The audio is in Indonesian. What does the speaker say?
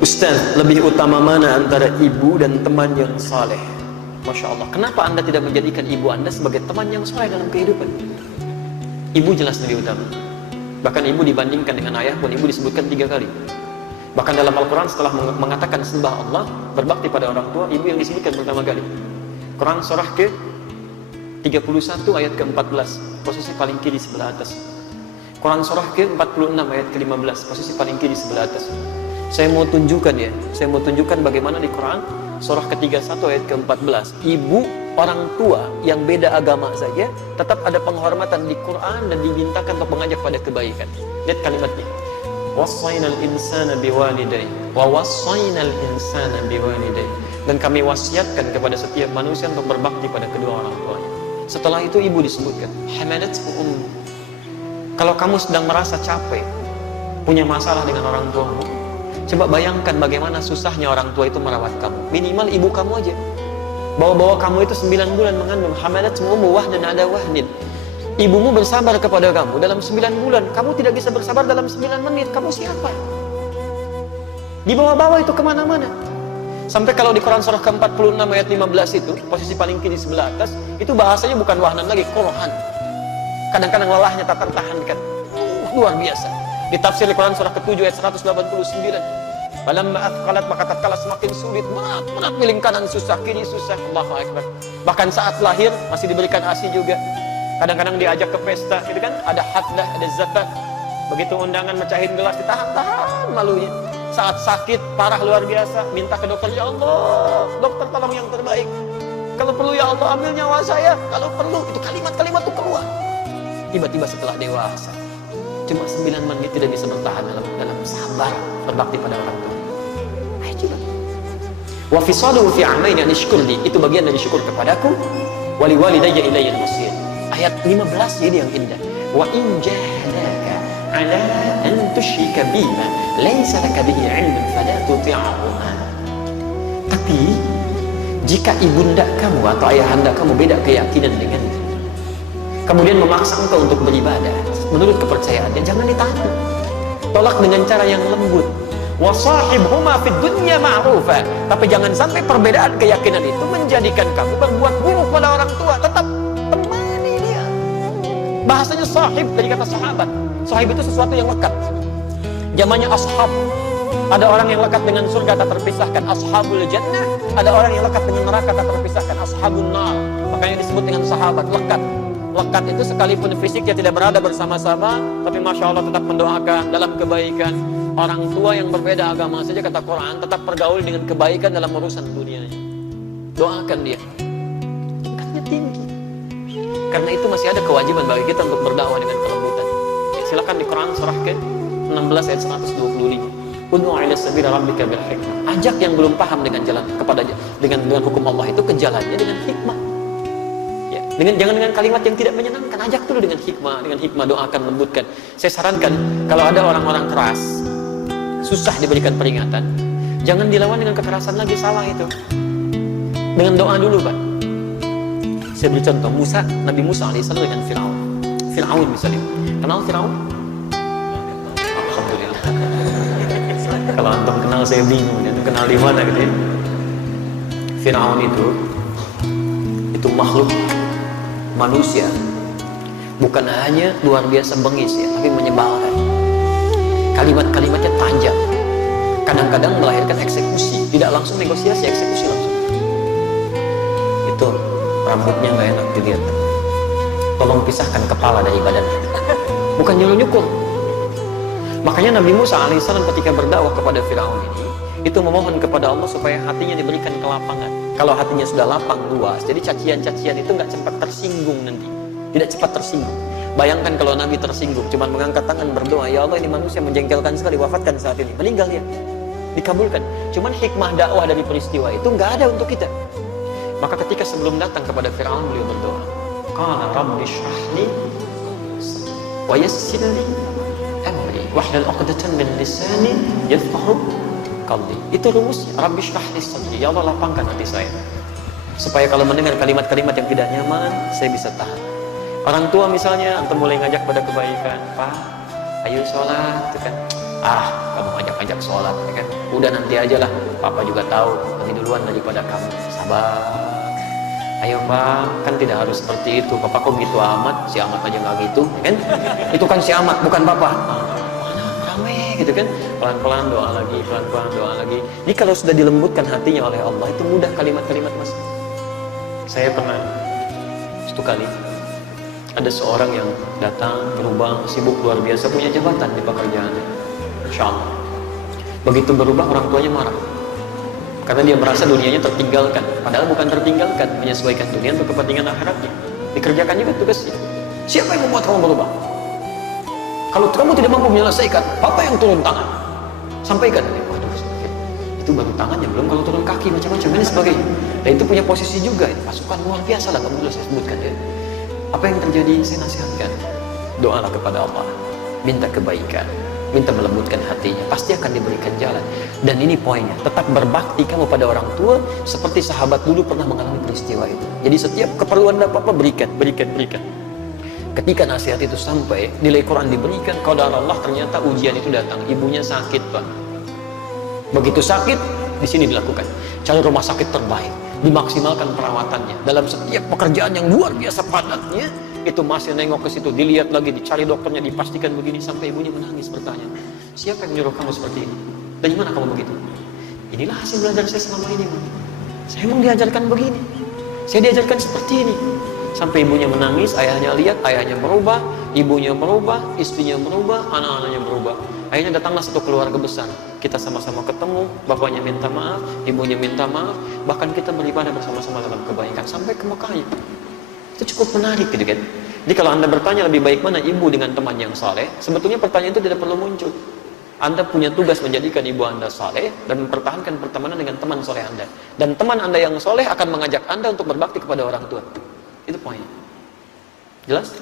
Ustaz, lebih utama mana antara ibu dan teman yang saleh? Masya Allah. Kenapa anda tidak menjadikan ibu anda sebagai teman yang saleh dalam kehidupan? Ibu jelas lebih utama. Bahkan ibu dibandingkan dengan ayah pun ibu disebutkan 3 kali. Bahkan dalam Al-Quran setelah mengatakan sembah Allah, berbakti pada orang tua, ibu yang disebutkan pertama kali. Quran surah ke 31 ayat ke-14, posisi paling kiri sebelah atas. Quran surah ke-46 ayat ke-15, posisi paling kiri sebelah atas. Saya mau tunjukkan bagaimana di Quran surah ke-31 ayat ke-14, ibu orang tua yang beda agama saja tetap ada penghormatan di Quran dan dimintakan untuk mengajak pada kebaikan. Lihat kalimatnya. Wassaynal insana biwalidayhi wa wassaynal insana biwalidayhi. Dan kami wasiatkan kepada setiap manusia untuk berbakti pada kedua orang tuanya. Setelah itu ibu disebutkan, hamalathu ummu. Kalau kamu sedang merasa capek, punya masalah dengan orang tuamu, coba bayangkan bagaimana susahnya orang tua itu merawat kamu. Minimal ibu kamu aja. Bawa-bawa kamu itu 9 bulan mengandung, hamalathu ummu wahnan ala wahnin. Ibumu bersabar kepada kamu dalam 9 bulan. Kamu tidak bisa bersabar dalam 9 menit. Kamu siapa? Dibawa-bawa itu kemana-mana. Sampai kalau di Quran surah ke-46 ayat 15 itu, posisi paling kiri sebelah atas, itu bahasanya bukan wahnan lagi, Quran. Kadang-kadang lelahnya tak tertahankan. Luar biasa. Di tafsir di Quran surah ke-7 ayat 189. Falamma athqalat, maka tatkala semakin sulit, berat miling kanan susah, kiri susah. Allahu Akbar. Bahkan saat lahir masih diberikan ASI juga. Kadang-kadang diajak ke pesta, gitu kan? Ada hadlah, ada zakat. Begitu undangan mecahin gelas, ditahan-tahan malunya. Saat sakit, parah luar biasa, minta ke dokter, ya Allah, dokter tolong yang terbaik. Kalau perlu ya Allah ambil nyawa saya. Kalau perlu, itu kalimat-kalimat itu keluar. Tiba-tiba setelah dewasa, cuma 9 menit tidak bisa bertahan dalam sabar berbakti pada orang tua. Ayo coba. Wa fisaluhu fi amaini an ishkurli, itu bagian dari syukur kepadaku. Wali walidayya ilayya al-masir. Ayat 15 ini yang indah. Wa in jahadaka ala an tusyrika bima laysa laka bihi 'ilmun fala tuti'huma. Tapi jika ibunda kamu atau ayahanda kamu beda keyakinan denganmu, kemudian memaksa engkau untuk beribadah menurut kepercayaannya, jangan ditahan. Tolak dengan cara yang lembut. Wa sahibhuma fid dunya ma'rufa. Tapi jangan sampai perbedaan keyakinan itu menjadikan kamu berbuat buruk pada orang tua. Tetap temani dia. Bahasanya sahib dari kata sahabat. Sahib itu sesuatu yang lekat. Zamannya ashab. Ada orang yang lekat dengan surga tak terpisahkan, ashabul jannah. Ada orang yang lekat dengan neraka tak terpisahkan, ashabun nar. Makanya disebut dengan sahabat, lekat. Lekat itu sekalipun fisiknya tidak berada bersama-sama, tapi Masya Allah tetap mendoakan dalam kebaikan. Orang tua yang berbeda agama saja, kata Quran, tetap bergaul dengan kebaikan dalam urusan dunianya. Doakan dia. Tingkatnya tinggi. Karena itu masih ada kewajiban bagi kita untuk berdakwah dengan kelembutan. Ya, silakan di Quran surah ke-16 ayat 125. Ud'u ila sabili rabbika bil hikmah. Ajak yang belum paham dengan jalan kepada dengan hukum Allah itu ke jalannya dengan hikmah. Jangan dengan kalimat yang tidak menyenangkan, ajak dulu dengan hikmah, doakan, lembutkan. Saya sarankan kalau ada orang-orang keras, susah diberikan peringatan, jangan dilawan dengan kekerasan lagi, salah itu. Dengan doa dulu, Pak. Saya beri contoh, Nabi Musa alaihissalam dengan Fir'aun misalnya. Kenal Fir'aun? Alhamdulillah. Kalau antum kenal saya bingung, itu kenal di mana gitu ya. Fir'aun itu makhluk manusia, bukan hanya luar biasa bengis ya, tapi menyebalkan. Kalimat-kalimatnya tajam, kadang-kadang melahirkan eksekusi, tidak langsung negosiasi, eksekusi langsung. Itu rambutnya nggak enak dilihat, tolong pisahkan kepala dari badan, bukan nyuruh-nyukur. Makanya Nabi Musa alaihissalam ketika berdakwah kepada Fir'aun ini, itu memohon kepada Allah supaya hatinya diberikan kelapangan. Kalau hatinya sudah lapang, luas, jadi cacian-cacian itu nggak cepat tersinggung nanti, tidak cepat tersinggung. Bayangkan kalau Nabi tersinggung, cuma mengangkat tangan berdoa, ya Allah ini manusia menjengkelkan sekali, wafatkan saat ini, meninggal dia, dikabulkan. Cuman hikmah dakwah dari peristiwa itu nggak ada untuk kita. Maka ketika sebelum datang kepada Fir'aun, beliau berdoa, qala rabbi shrah li wa yassir li amri wahlul 'uqdatan min lisani yafqahu. Itu rumusnya, Rabbi shrah li sadri, ya Allah lapangkan hati saya supaya kalau mendengar kalimat-kalimat yang tidak nyaman saya bisa tahan. Orang tua misalnya antum mulai ngajak pada kebaikan, Pak ayo sholat, itu kan, kamu ngajak ngajak sholat, ya kan? Udah nanti aja lah, papa juga tahu lebih duluan daripada kamu. Sabar. Ayo pak, kan tidak harus seperti itu. Papa kok gitu amat, si amat aja nggak gitu, ya kan? Itu kan si amat, bukan papa. Mana rame gitu kan? Pelan-pelan doa lagi, pelan-pelan doa lagi. Jadi kalau sudah dilembutkan hatinya oleh Allah, itu mudah kalimat-kalimat mas. Saya pernah satu kali ada seorang yang datang berubah, sibuk luar biasa, punya jabatan di pekerjaannya, Insya Allah. Begitu berubah, orang tuanya marah karena dia merasa dunianya tertinggalkan, padahal bukan tertinggalkan, menyesuaikan dunia untuk kepentingan akhiratnya. Dikerjakan juga tugasnya. Siapa yang membuat kamu berubah? Kalau kamu tidak mampu menyelesaikan, papa yang turun tangan, sampaikan. Waduh, itu baru tangannya, belum kalau turun kaki macam-macam ini sebagainya. Dan itu punya posisi juga, pasukan luar biasa lah, kamu dulu saya sebutkan ya. Apa yang terjadi? Saya nasihatkan, doalah kepada Allah, minta kebaikan, minta melembutkan hatinya, pasti akan diberikan jalan. Dan ini poinnya, tetap berbakti kamu pada orang tua seperti sahabat dulu pernah mengalami peristiwa itu. Jadi setiap keperluan apa-apa berikan. Ketika nasihat itu sampai, nilai Quran diberikan, qadar Allah, ternyata ujian itu datang. Ibunya sakit pak. Begitu sakit, di sini dilakukan. Cari rumah sakit terbaik, dimaksimalkan perawatannya. Dalam setiap pekerjaan yang luar biasa padatnya, itu masih nengok ke situ, dilihat lagi, dicari dokternya, dipastikan begini, sampai ibunya menangis bertanya, siapa yang menyuruh kamu seperti ini? Dari mana kamu begitu? Inilah hasil belajar saya selama ini, man. Saya memang diajarkan begini, saya diajarkan seperti ini. Sampai ibunya menangis, ayahnya lihat, ayahnya berubah, ibunya berubah, istrinya berubah, anak-anaknya berubah. Akhirnya datanglah satu keluarga besar. Kita sama-sama ketemu, bapaknya minta maaf, ibunya minta maaf, bahkan kita beribadah bersama-sama dalam kebaikan sampai ke Mekah. Itu cukup menarik gitu kan. Jadi kalau Anda bertanya lebih baik mana ibu dengan teman yang saleh, sebetulnya pertanyaan itu tidak perlu muncul. Anda punya tugas menjadikan ibu Anda saleh dan mempertahankan pertemanan dengan teman saleh Anda. Dan teman Anda yang saleh akan mengajak Anda untuk berbakti kepada orang tua. Itu poin. Jelas?